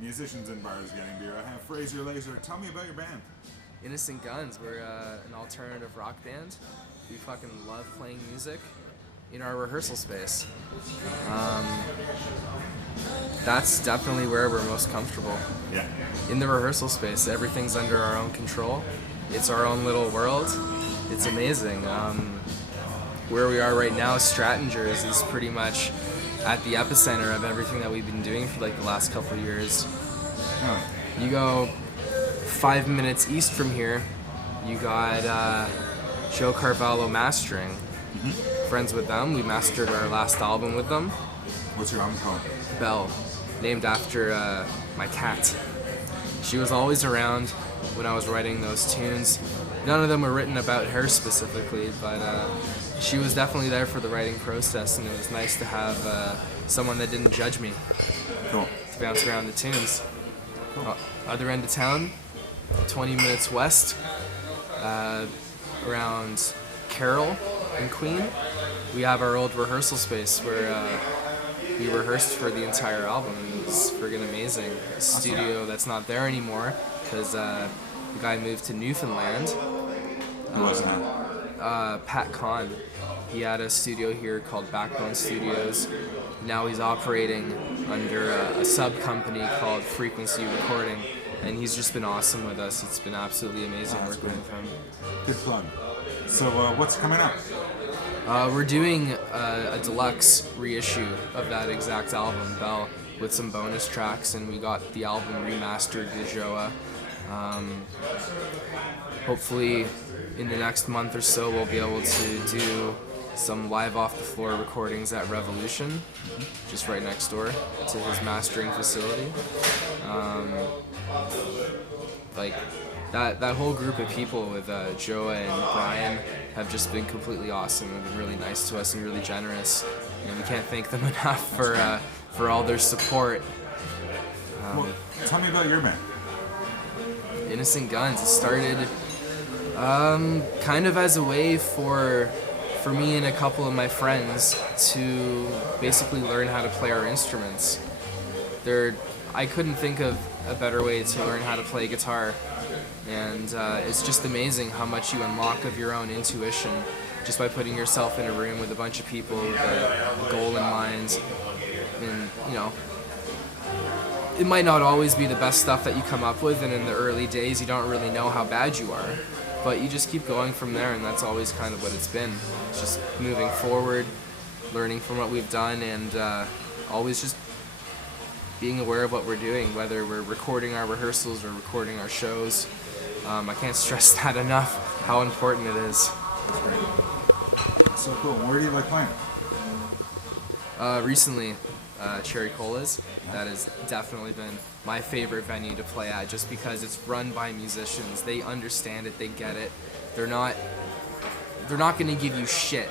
musicians in bars getting beer. I have Fraser, Laser. Tell me about your band. Innocent Guns. We're an alternative rock band. We fucking love playing music in our rehearsal space. That's definitely where we're most comfortable. Yeah. In the rehearsal space, everything's under our own control. It's our own little world. It's amazing. Where we are right now, Stratingers is pretty much at the epicenter of everything that we've been doing for like the last couple of years. Oh. You go 5 minutes east from here, you got Joe Carvalho Mastering. Friends with them. We mastered our last album with them. What's your album called? Belle, named after my cat. She was always around when I was writing those tunes. None of them were written about her specifically, but she was definitely there for the writing process, and it was nice to have someone that didn't judge me Cool. to bounce around the tunes. Other end of town, 20 minutes west, around Carroll in Queen, we have our old rehearsal space where we rehearsed for the entire album. It was friggin' amazing. A studio that's not there anymore because the guy moved to Newfoundland. Who was that? Pat Kahn. He had a studio here called Backbone Studios. Now he's operating under a sub-company called Frequency Recording, and he's just been awesome with us. It's been absolutely amazing working with him. Good plug. So what's coming up? We're doing a deluxe reissue of that exact album, Belle, with some bonus tracks, and we got the album remastered with Joa. Hopefully in the next month or so we'll be able to do some live off the floor recordings at Revolution, just right next door to his mastering facility. Like that whole group of people with Joa and Brian have just been completely awesome and been really nice to us and really generous, and we can't thank them enough for all their support. Well, tell me about your band. Innocent Guns. It started kind of as a way for me and a couple of my friends to basically learn how to play our instruments. I couldn't think of a better way to learn how to play guitar, and it's just amazing how much you unlock of your own intuition just by putting yourself in a room with a bunch of people with a goal in mind. And you know, it might not always be the best stuff that you come up with, and in the early days you don't really know how bad you are, but you just keep going from there, and that's always kind of what it's been. It's just moving forward, learning from what we've done, and always just being aware of what we're doing, whether we're recording our rehearsals or recording our shows. I can't stress that enough, how important it is. That's great. So cool. Where do you like playing? Recently, Cherry Cola's. That has definitely been my favorite venue to play at, just because it's run by musicians. They understand it, they get it. They're not gonna give you shit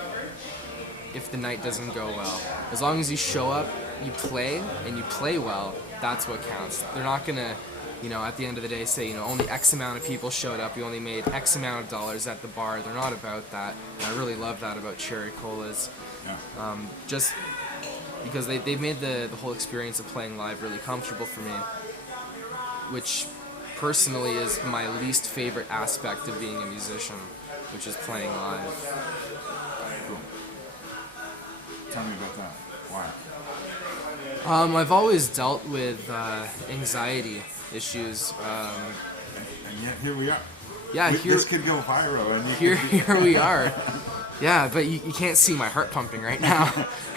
if the night doesn't go well. As long as you show up, you play, and you play well, that's what counts. They're not gonna, at the end of the day say, only X amount of people showed up, you only made X amount of dollars at the bar. They're not about that. And I really love that about Cherry Cola's. Yeah. Just because they've made the whole experience of playing live really comfortable for me, which personally is my least favorite aspect of being a musician, which is playing live. Cool. Tell me about that. Why? I've always dealt with anxiety issues. And yet here we are. Yeah, This could go viral, and here we are. Yeah, but you can't see my heart pumping right now.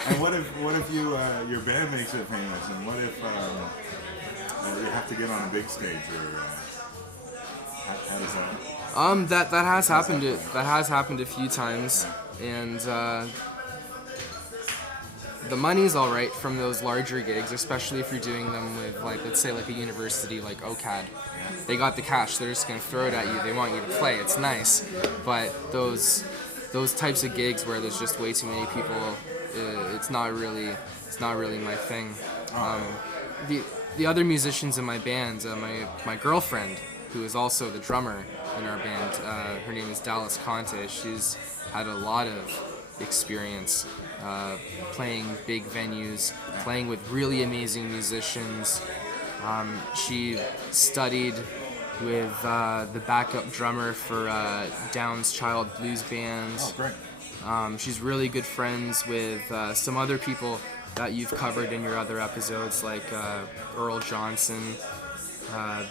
And what if your band makes it famous, and what if you have to get on a big stage, or how does that? That has happened. That has happened a few times, and the money's all right from those larger gigs, especially if you're doing them with, like, let's say, like a university like OCAD. They got the cash. They're just gonna throw it at you. They want you to play. It's nice, but those types of gigs where there's just way too many people, it's not really my thing. The other musicians in my band, my girlfriend, who is also the drummer in our band, her name is Dallas Conte. She's had a lot of experience playing big venues, playing with really amazing musicians, She studied with the backup drummer for Down's Child Blues Band. Oh, great. She's really good friends with some other people that you've covered in your other episodes, like Earl Johnson. I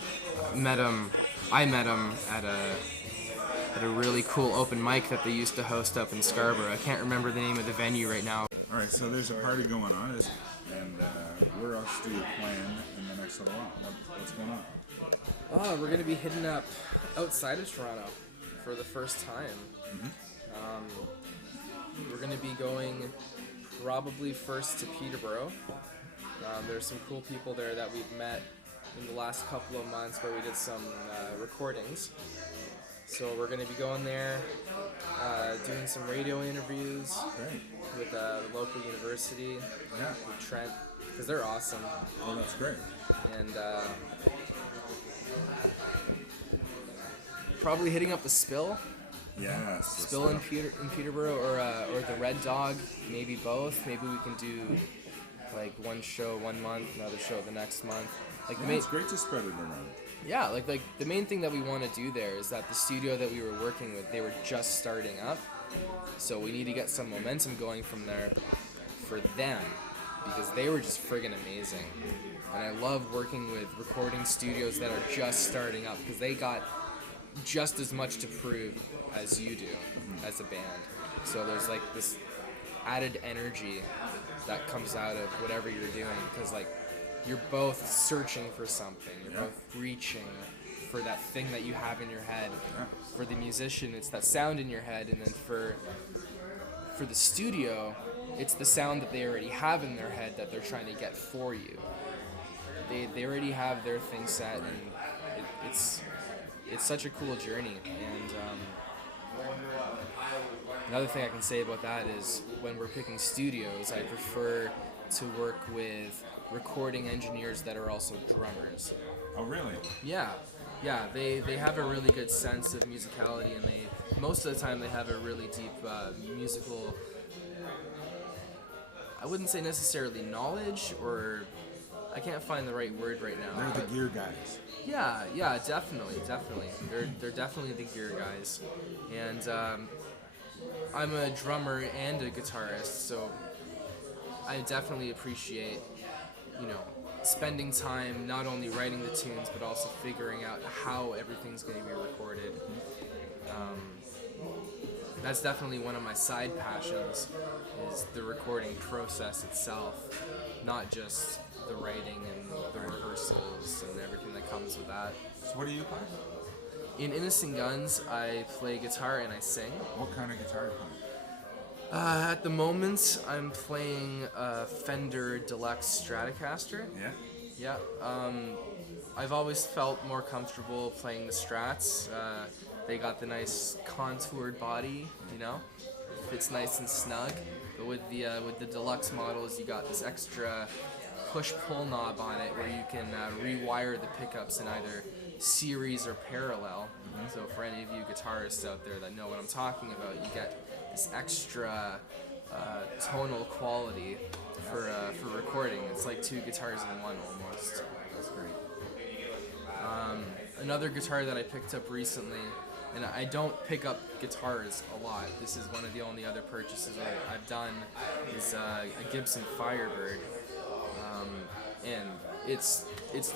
met him at a really cool open mic that they used to host up in Scarborough. I can't remember the name of the venue right now. All right, so there's a party going on, and where else do you plan in the next little while? What's going on? Oh, we're gonna be hitting up outside of Toronto for the first time. We're gonna be going probably first to Peterborough. There's some cool people there that we've met in the last couple of months where we did some recordings. So we're going to be going there, doing some radio interviews with the local university, with Trent, because they're awesome. Oh, that's great. And probably hitting up the Spill. Yes. Spill in Peterborough, or the Red Dog, maybe both. Maybe we can do like one show 1 month, another show the next month. Like it's great to spread it around. Yeah, like the main thing that we want to do there is that the studio that we were working with, they were just starting up, so we need to get some momentum going from there for them, because they were just friggin' amazing. And I love working with recording studios that are just starting up, because they got just as much to prove as you do as a band. So there's like this added energy that comes out of whatever you're doing, because like you're both searching for something, you're both reaching for that thing that you have in your head. For the musician, it's that sound in your head, and then for the studio, it's the sound that they already have in their head that they're trying to get for you. They already have their thing set, and it's such a cool journey. And another thing I can say about that is when we're picking studios, I prefer to work with recording engineers that are also drummers. Oh, really? Yeah, they have a really good sense of musicality, and most of the time they have a really deep musical, I wouldn't say necessarily knowledge, or I can't find the right word right now. They're the gear guys. Yeah, definitely. They're definitely the gear guys. And I'm a drummer and a guitarist, so I definitely appreciate, spending time not only writing the tunes, but also figuring out how everything's going to be recorded. That's definitely one of my side passions, is the recording process itself, not just the writing and the rehearsals and everything that comes with that. So what do you play? In Innocent Guns, I play guitar and I sing. What kind of guitar do you play? At the moment, I'm playing a Fender Deluxe Stratocaster. Yeah? Yeah. I've always felt more comfortable playing the Strats. They got the nice contoured body, fits nice and snug. But with the deluxe models, you got this extra push-pull knob on it where you can rewire the pickups in either series or parallel. So for any of you guitarists out there that know what I'm talking about, you get this extra tonal quality for recording. It's like two guitars in one almost. That's great. Another guitar that I picked up recently, and I don't pick up guitars a lot, this is one of the only other purchases I've done, is a Gibson Firebird. And it's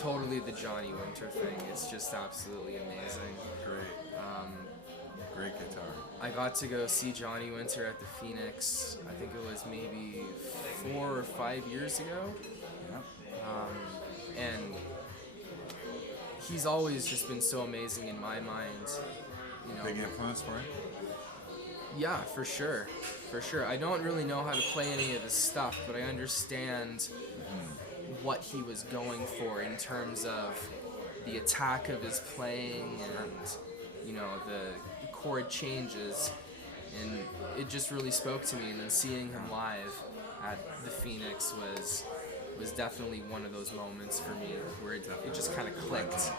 totally the Johnny Winter thing. It's just absolutely amazing. Great guitar. I got to go see Johnny Winter at the Phoenix, I think it was maybe 4 or 5 years ago. Yeah. And he's always just been so amazing in my mind. Big influence for him? Yeah, for sure. I don't really know how to play any of his stuff, but I understand what he was going for in terms of the attack of his playing and, the chord changes. And it just really spoke to me. And then seeing him live at the Phoenix was definitely one of those moments for me where it just kind of clicked.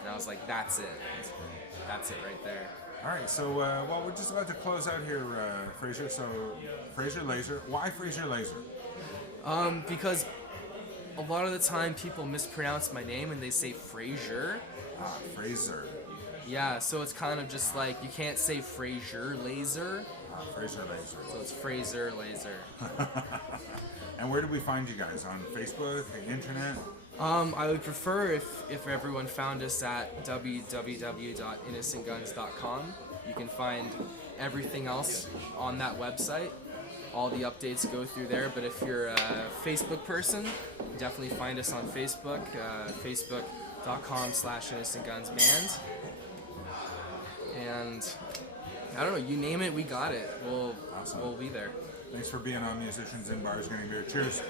And I was like, that's it. That's it right there. All right, so we're just about to close out here, Fraser. So, Fraser Laser. Why Fraser Laser? Because a lot of the time people mispronounce my name and they say Fraser. Fraser. Yeah, so it's kind of just like you can't say Fraser Laser. Fraser Laser. So it's Fraser Laser. And where do we find you guys? On Facebook, the internet? I would prefer if everyone found us at www.innocentguns.com. You can find everything else on that website. All the updates go through there, but if you're a Facebook person, definitely find us on Facebook, facebook.com/innocentgunsband. And I don't know, you name it, we got it. Awesome. We'll be there. Thanks for being on Musicians in Bars Getting Beer. Cheers.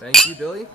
Thank you, Billy.